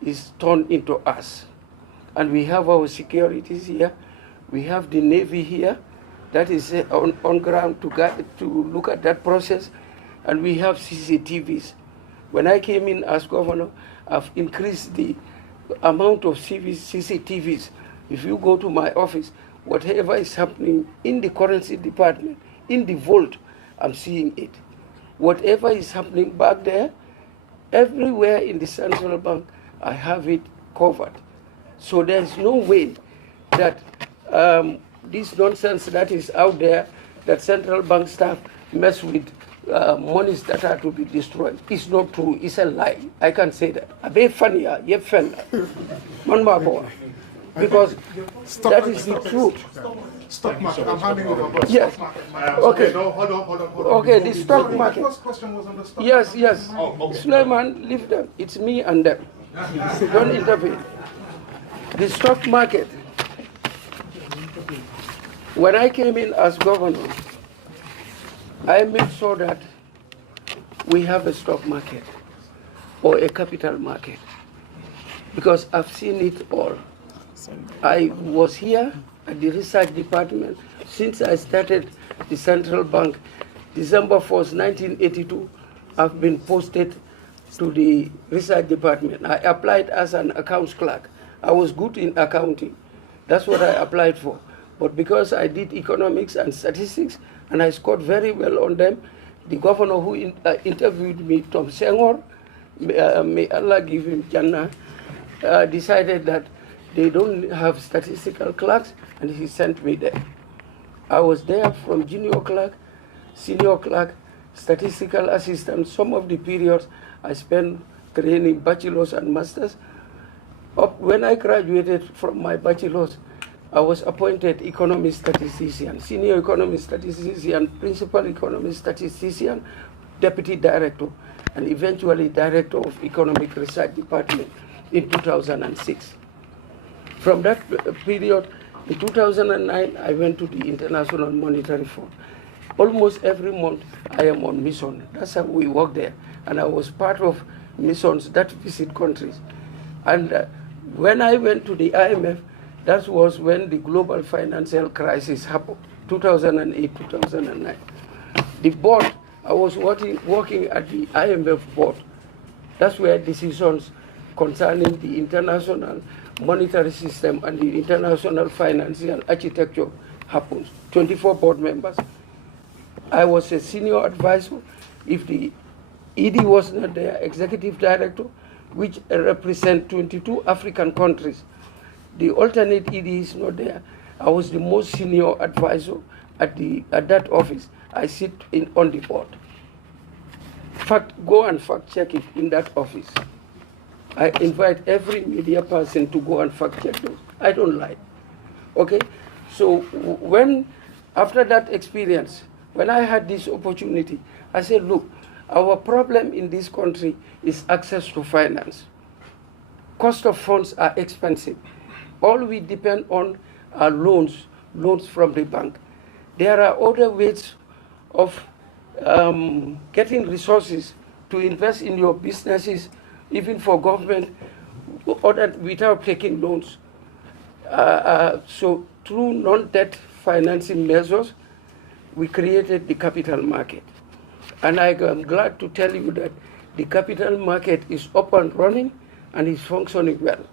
is turned into us. And we have our securities here. We have the Navy here that is on ground to look at that process. And we have CCTVs. When I came in as governor, I've increased the amount of CCTVs. If you go to my office, whatever is happening in the currency department, in the vault, I'm seeing it. Whatever is happening back there, everywhere in the central bank, I have it covered. So there's no way that this nonsense that is out there, that central bank staff mess with monies that are to be destroyed. It's not true. It's a lie. I can say that. Because that is the truth. Stock market. I'm handing over. Yes. Okay. No, hold on. Okay, the stock market. The first question was on the stock Yes. Oh, okay. Suleiman, leave them. It's me and them. Don't interfere. The stock market. When I came in as governor, I made sure that we have a stock market or a capital market, because I've seen it all. I was here at the research department since I started the central bank, December 1st, 1982. I've been posted to the research department. I applied as an accounts clerk. I was good in accounting. That's what I applied for. But because I did economics and statistics, and I scored very well on them, the governor who interviewed me, Tom Senghor, may Allah give him Jannah, decided that they don't have statistical clerks, and he sent me there. I was there from junior clerk, senior clerk, statistical assistant. Some of the periods I spent training bachelors and masters. When I graduated from my bachelor's, I was appointed economic statistician, senior economic statistician, principal economic statistician, deputy director, and eventually director of economic research department. in 2006. From that period, in 2009, I went to the International Monetary Fund. Almost every month, I am on mission. That's how we work there. And I was part of missions that visit countries. And when I went to the IMF, that was when the global financial crisis happened, 2008, 2009. The board, I was working at the IMF board. That's where decisions concerning the international monetary system and the international financial architecture happens. 24 board members. I was a senior advisor. If the ED was not there, executive director, which represent 22 African countries. The alternate ED is not there. I was the most senior advisor at that office. I sit on the board. Go and fact check it in that office. I invite every media person to go and fact check those. I don't lie. Okay? So after that experience, when I had this opportunity, I said, look, our problem in this country is access to finance. Cost of funds are expensive. All we depend on are loans from the bank. There are other ways of getting resources to invest in your businesses, even for government, without taking loans. So through non-debt financing measures, we created the capital market. And I am glad to tell you that the capital market is up and running and is functioning well.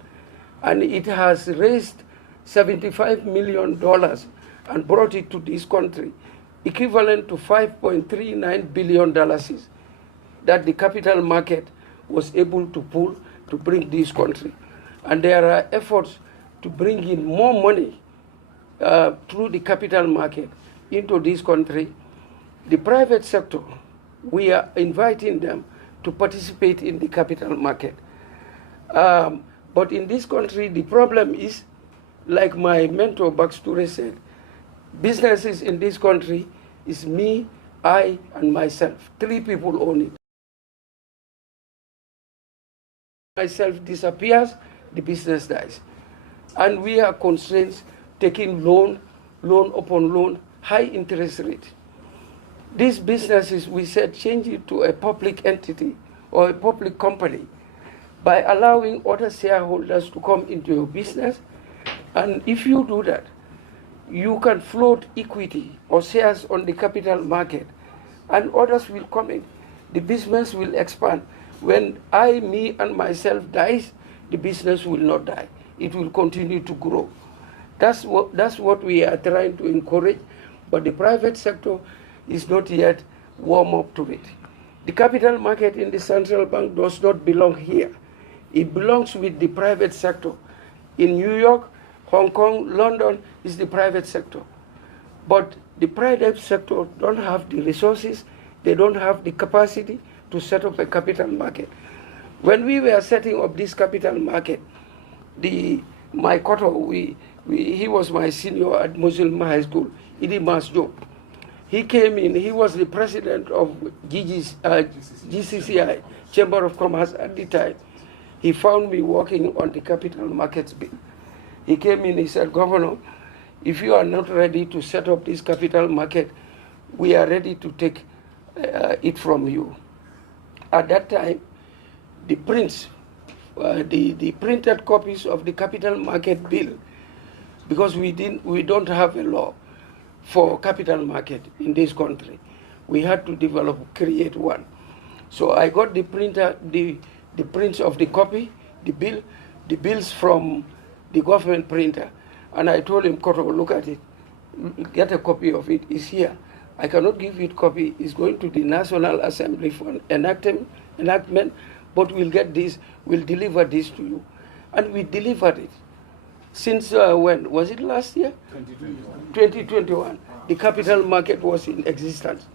And it has raised $75 million and brought it to this country, equivalent to $5.39 billion that the capital market was able to pull to bring this country. And there are efforts to bring in more money through the capital market into this country. The private sector, we are inviting them to participate in the capital market. But in this country, the problem is, like my mentor Baksture said, businesses in this country is me, I, and myself. 3 people own it. Myself disappears, the business dies. And we are constrained taking loan upon loan, high interest rate. These businesses, we said, change it to a public entity or a public company by allowing other shareholders to come into your business. And if you do that, you can float equity or shares on the capital market, and others will come in. The business will expand. When me and myself dies, the business will not die. It will continue to grow. That's what we are trying to encourage, but the private sector is not yet warm up to it. The capital market in the central bank does not belong here. It belongs with the private sector. In New York, Hong Kong, London is the private sector. But the private sector don't have the resources, they don't have the capacity to set up a capital market. When we were setting up this capital market, my Koto, he was my senior at Muslim High School, Idi Masjo. He came in, he was the president of GCCI, Chamber of Commerce at the time. He found me working on the capital markets bill. He came in, he said, Governor, if you are not ready to set up this capital market, we are ready to take it from you. At that time, the printed copies of the capital market bill, because we don't have a law for capital market in this country. We had to create one. So I got the prints of the copy, the bills from the government printer, and I told him, Koto, look at it, get a copy of it, it's here. I cannot give you a copy, it's going to the National Assembly for enactment, but we'll deliver this to you. And we delivered it. Since when? Was it last year? 2021. The capital market was in existence.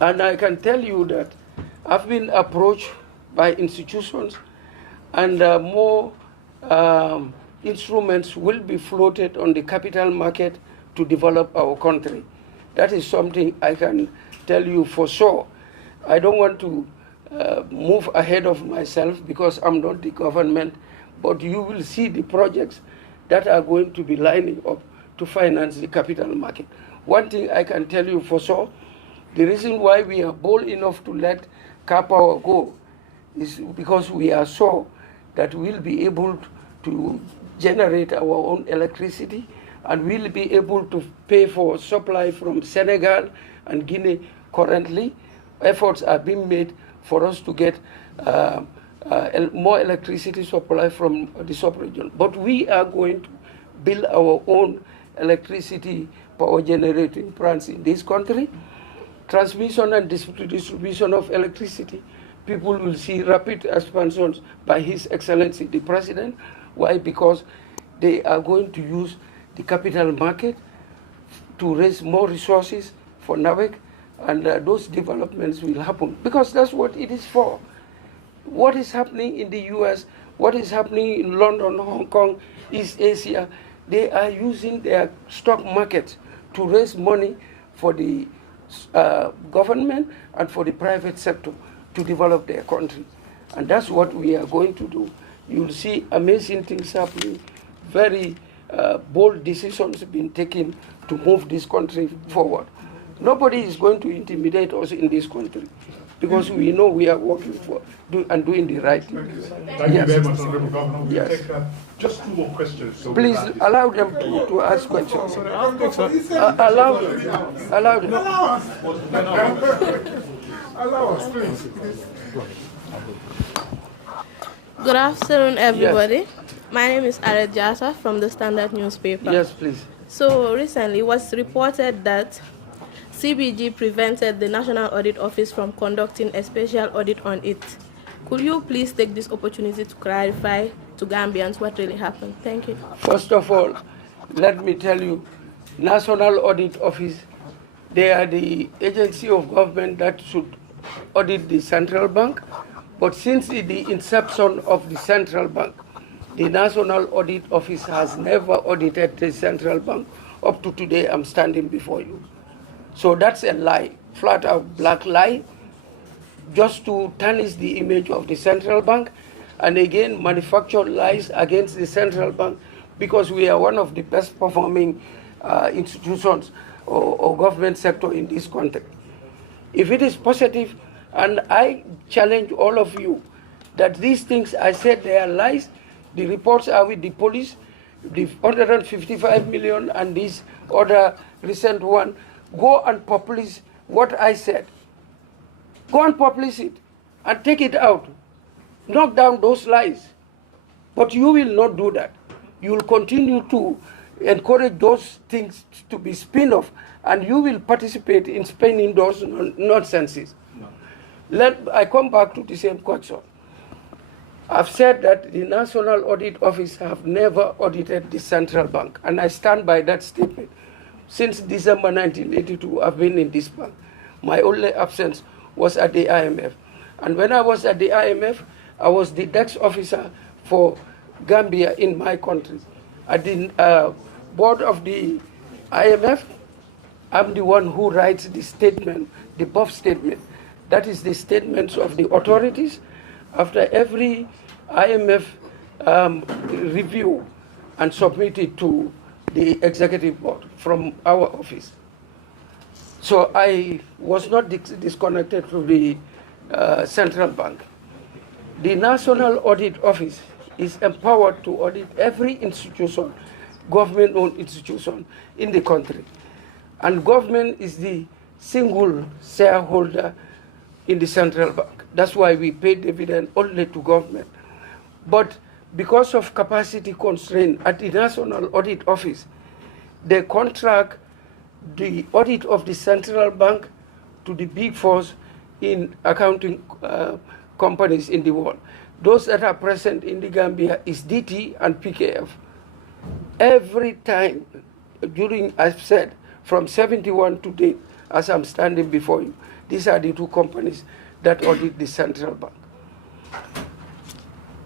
And I can tell you that I've been approached by institutions, and more instruments will be floated on the capital market to develop our country. That is something I can tell you for sure. I don't want to move ahead of myself because I'm not the government, but you will see the projects that are going to be lining up to finance the capital market. One thing I can tell you for sure, the reason why we are bold enough to let car power go is because we are sure that we'll be able to generate our own electricity, and we'll be able to pay for supply from Senegal and Guinea. Currently, efforts are being made for us to get more electricity supply from the sub-region. But we are going to build our own electricity power generating plants in this country. Transmission and distribution of electricity, people will see rapid expansions by His Excellency the President. Why? Because they are going to use the capital market to raise more resources for NAVEC, and those developments will happen because that's what it is for. What is happening in the US, what is happening in London, Hong Kong, East Asia, they are using their stock market to raise money for the government and for the private sector to develop their country. And that's what we are going to do. You'll see amazing things happening, very bold decisions being taken to move this country forward. Nobody is going to intimidate us in this country because we know we are working for and doing the right thing. Thank you very much, Honorable Governor. We'll Yes. take just 2 more questions. So Please allow them to ask questions. Allow them. Allow us, please. Good afternoon, everybody. My name is Aret Jasa from the Standard newspaper. Yes, please. So recently, it was reported that CBG prevented the National Audit Office from conducting a special audit on it. Could you please take this opportunity to clarify to Gambians what really happened? Thank you. First of all, let me tell you, National Audit Office, they are the agency of government that should audit the central bank. But since the inception of the central bank, the National Audit Office has never audited the central bank. Up to today, I'm standing before you. So that's a lie, flat out black lie, just to tarnish the image of the central bank, and again manufacture lies against the central bank, because we are one of the best performing institutions or government sector in this country. If it is positive, and I challenge all of you that these things I said they are lies, the reports are with the police, the 155 million and this other recent one, go and publish what I said. Go and publish it and take it out. Knock down those lies. But you will not do that. You will continue to encourage those things to be spin-off, and you will participate in spinning those nonsenses. I come back to the same question. I've said that the National Audit Office have never audited the central bank, and I stand by that statement. Since December 1982, I've been in this bank. My only absence was at the IMF. And when I was at the IMF, I was the desk officer for Gambia in my country. At the board of the IMF, I'm the one who writes the statement, the BOF statement. That is the statements of the authorities after every IMF review and submitted to the executive board from our office. So I was not disconnected from the central bank. The National Audit Office is empowered to audit every institution, government-owned institution in the country. And government is the single shareholder in the central bank. That's why we pay dividend only to government. But because of capacity constraint at the National Audit Office, they contract the audit of the central bank to the big fours in accounting companies in the world. Those that are present in the Gambia is DT and PKF. Every time during, I've said, from 71 to date, as I'm standing before you, these are the two companies that audit the central bank.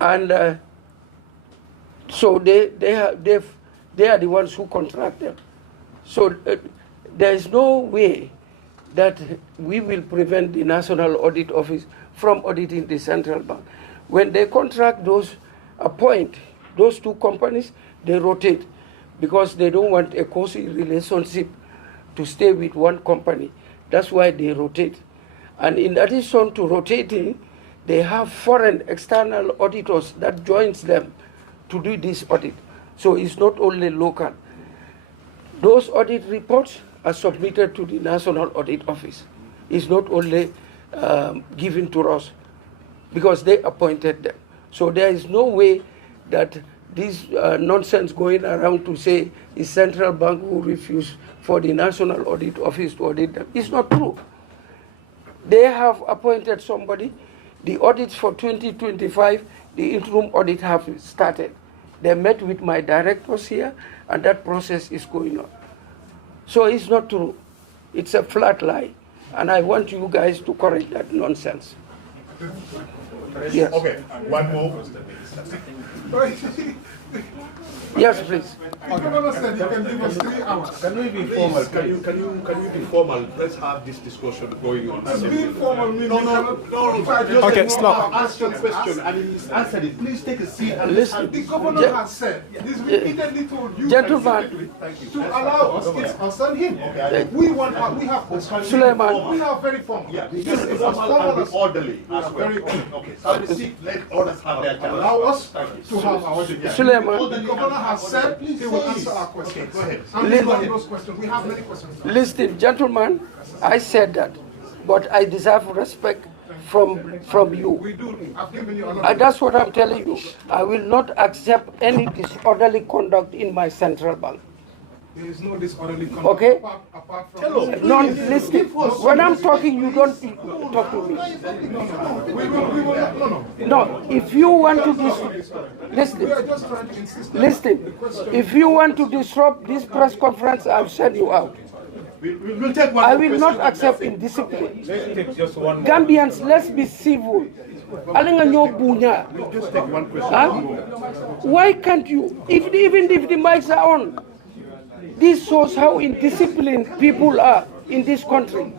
And so they are the ones who contract them. So there is no way that we will prevent the National Audit Office from auditing the central bank. When they contract appoint those two companies, they rotate because they don't want a cozy relationship to stay with one company. That's why they rotate. And in addition to rotating, they have foreign external auditors that joins them to do this audit. So it's not only local. Those audit reports are submitted to the National Audit Office. It's not only given to us because they appointed them. So there is no way that this nonsense going around to say the central bank will refuse for the National Audit Office to audit them. It's not true. They have appointed somebody. The audits for 2025, the interim audit have started. They met with my directors here, and that process is going on. So it's not true. It's a flat lie. And I want you guys to correct that nonsense. Yes. Okay, one more. Yes, please. The governor said you can give us 3 hours. Can we be formal? Can you be formal? Let's have this discussion going on. Being formal means No. Okay, stop. Ask your question and he's answered it. Please take a seat and Listen. The governor has said, this repeatedly told you Gentlemen, to allow us, it's us and him. We have Suleiman. We are very formal. yeah, This this is is as formal as orderly as well. very orderly. Okay, so have a seat. Let others have their chance. Allow us to have our debate. Suleiman, The governor has said he will answer our questions. Okay, go ahead. And these are those questions. We have many questions. listen, gentlemen, I said that, but I deserve respect from you. We do. I've given you another. That's what I'm telling you. I will not accept any disorderly conduct in my central bank. There is no disorderly conduct Okay. apart from. No, listen. When I'm talking, you don't talk to me. We will not. No, if you want to We are listen, just trying to insist. listen. If you want to disrupt this press conference, I'll send you out. We'll take one I more will not question. accept indiscipline. Gambians, let's be civil. Alinga nyo bunya. Just take one question. Huh? Why can't you? Even if the mics are on, this shows how indisciplined people are in this country.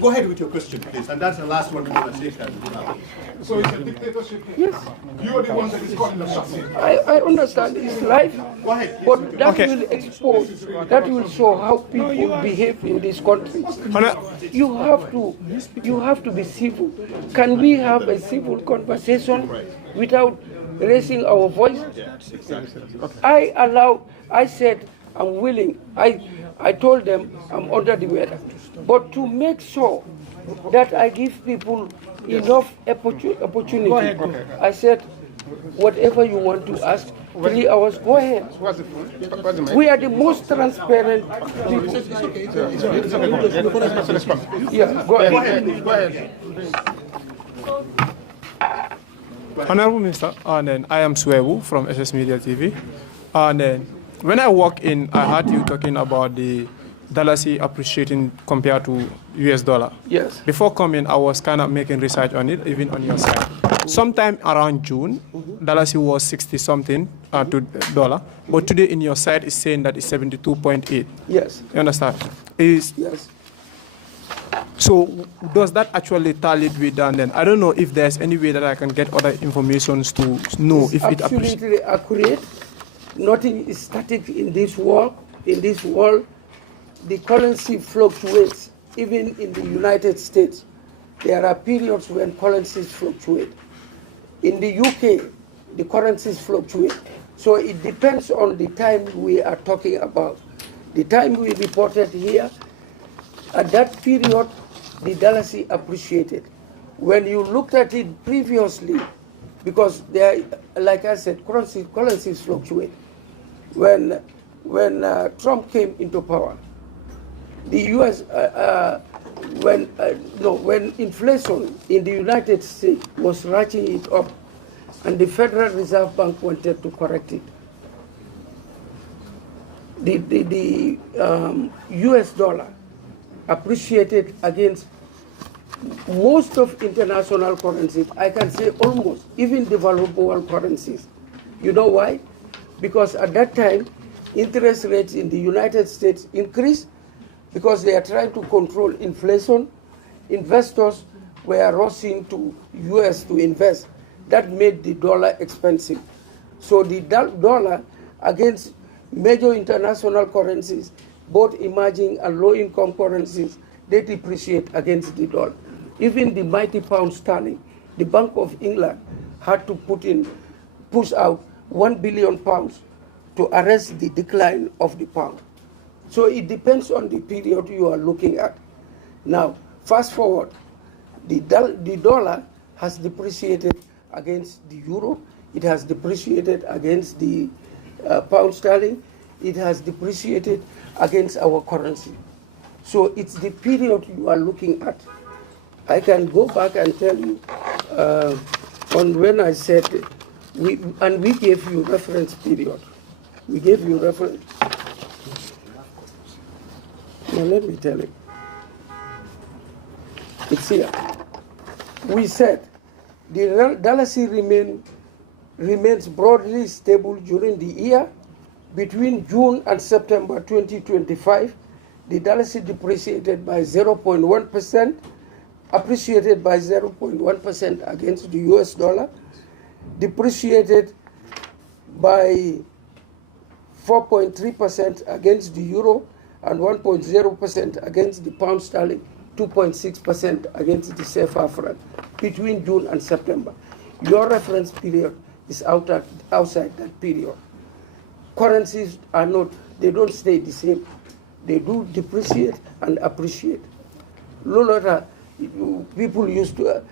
Go ahead with your question, please. And that's the last one we're going to take. So it's a dictatorship. Yes, You are the one that is calling the shots. I understand it's life, Go ahead. but that Okay. will expose, that will show how people behave in this country. You have to be civil. Can we have a civil conversation without raising our voice? I said I'm willing. I told them I'm under the weather. But to make sure that I give people enough opportunity, I said, whatever you want to ask, 3 hours, go ahead. We are the most transparent people. Yeah, go ahead. Honorable Minister, and then I am Suebu from SS Media TV. And then when I walk in, I heard you talking about the Dalasi appreciating compared to US dollar. Yes. Before coming, I was kind of making research on it, even on your side. Sometime around June, Dalasi was 60 something to dollar, but today in your site is saying that it's 72.8. Yes. You understand? Is Yes. so does that actually tally with that? Then I don't know if there's any way that I can get other informations to know if it appreciates. Absolutely accurate. Nothing is static in this world. In this world, the currency fluctuates. Even in the United States, there are periods when currencies fluctuate. In the UK, the currencies fluctuate. So it depends on the time we are talking about. The time we reported here, at that period, the Dalasi appreciated. When you looked at it previously, because there, like I said, currencies fluctuate. When Trump came into power, the U.S. When inflation in the United States was ratcheting it up, and the Federal Reserve Bank wanted to correct it, the U.S. dollar appreciated against most of international currencies. I can say almost, even developed world currencies. You know why? Because at that time, interest rates in the United States increased because they are trying to control inflation. Investors were rushing to US to invest. That made the dollar expensive. So the dollar against major international currencies, both emerging and low-income currencies, they depreciate against the dollar. Even the mighty pound sterling, the Bank of England had to push out £1 billion to arrest the decline of the pound. So it depends on the period you are looking at. Now, fast forward, the dollar has depreciated against the euro, it has depreciated against the pound sterling, it has depreciated against our currency. So it's the period you are looking at. I can go back and tell you on when I said, we gave you reference period. We gave you reference. Now let me tell you. It's here. We said the dalasi remains broadly stable during the year. Between June and September 2025, the dalasi depreciated by 0.1%, appreciated by 0.1% against the US dollar, depreciated by 4.3% against the euro, and 1.0% against the pound sterling, 2.6% against the CFA franc between June and September. Your reference period is outside that period. Currencies are not, they don't stay the same. They do depreciate and appreciate. Lolota, people used to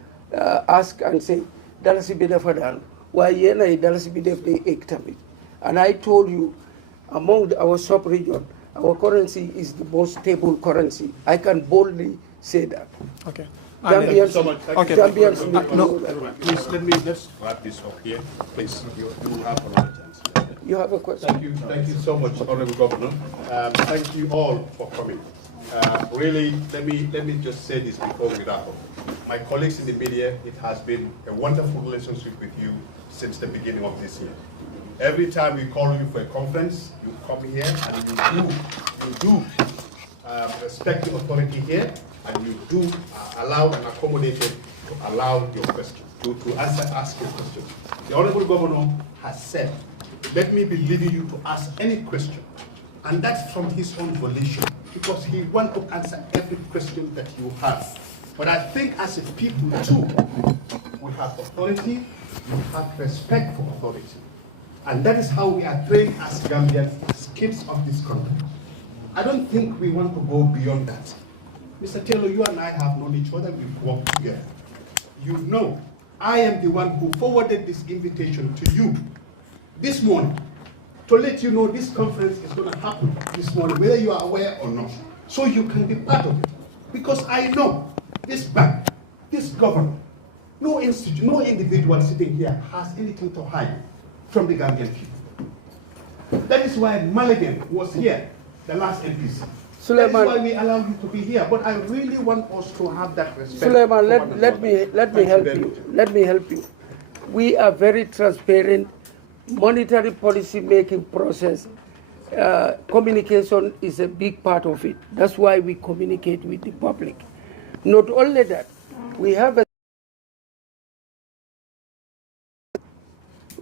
ask and say, dalasi bida fadan, why yena dalasi bida ektamit. And I told you, among our sub-region, our currency is the most stable currency. I can boldly say that. Okay. Thank you so much. Gambians Please, let's wrap this up here. Please, you have another chance. You have a question? Thank you so much, Honorable Governor. Thank you all for coming. Really, let me just say this before we wrap up. My colleagues in the media, it has been a wonderful relationship with you since the beginning of this year. Every time we call you for a conference, you come here and you do respect the authority here, and you do allow and accommodate it to allow your question, to ask your question. The Honorable Governor has said, let me be leaving you to ask any question. And that's from his own volition, because he wants to answer every question that you have. But I think as a people too, we have authority, we have respect for authority. And that is how we are trained as Gambians, as kids of this country. I don't think we want to go beyond that. Mr. Taylor, you and I have known each other, we've worked together. You know, I am the one who forwarded this invitation to you this morning to let you know this conference is going to happen this morning, whether you are aware or not, so you can be part of it. Because I know this bank, this government, no institute, no individual sitting here has anything to hide from the Gambian people. That is why Mulligan was here, the last NPC. Suleiman, that is why we allow you to be here. But I really want us to have that respect. Suleiman, let me help you. Let me help you. We are very transparent. Monetary policy making process, communication is a big part of it. That's why we communicate with the public. Not only that, we have a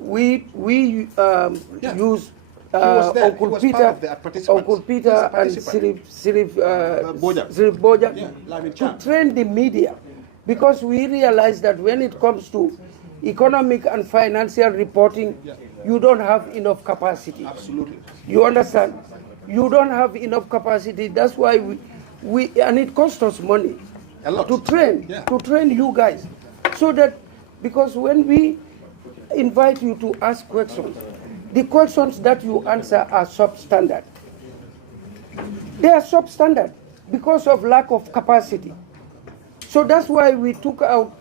use Uncle Peter and Sirif Boja to train the media, because we realize that when it comes to economic and financial reporting, you don't have enough capacity. Absolutely. You understand? You don't have enough capacity. That's why we and it costs us money a lot to train you guys, so that, because when we invite you to ask questions, the questions that you answer are substandard. They are substandard because of lack of capacity. So that's why we took out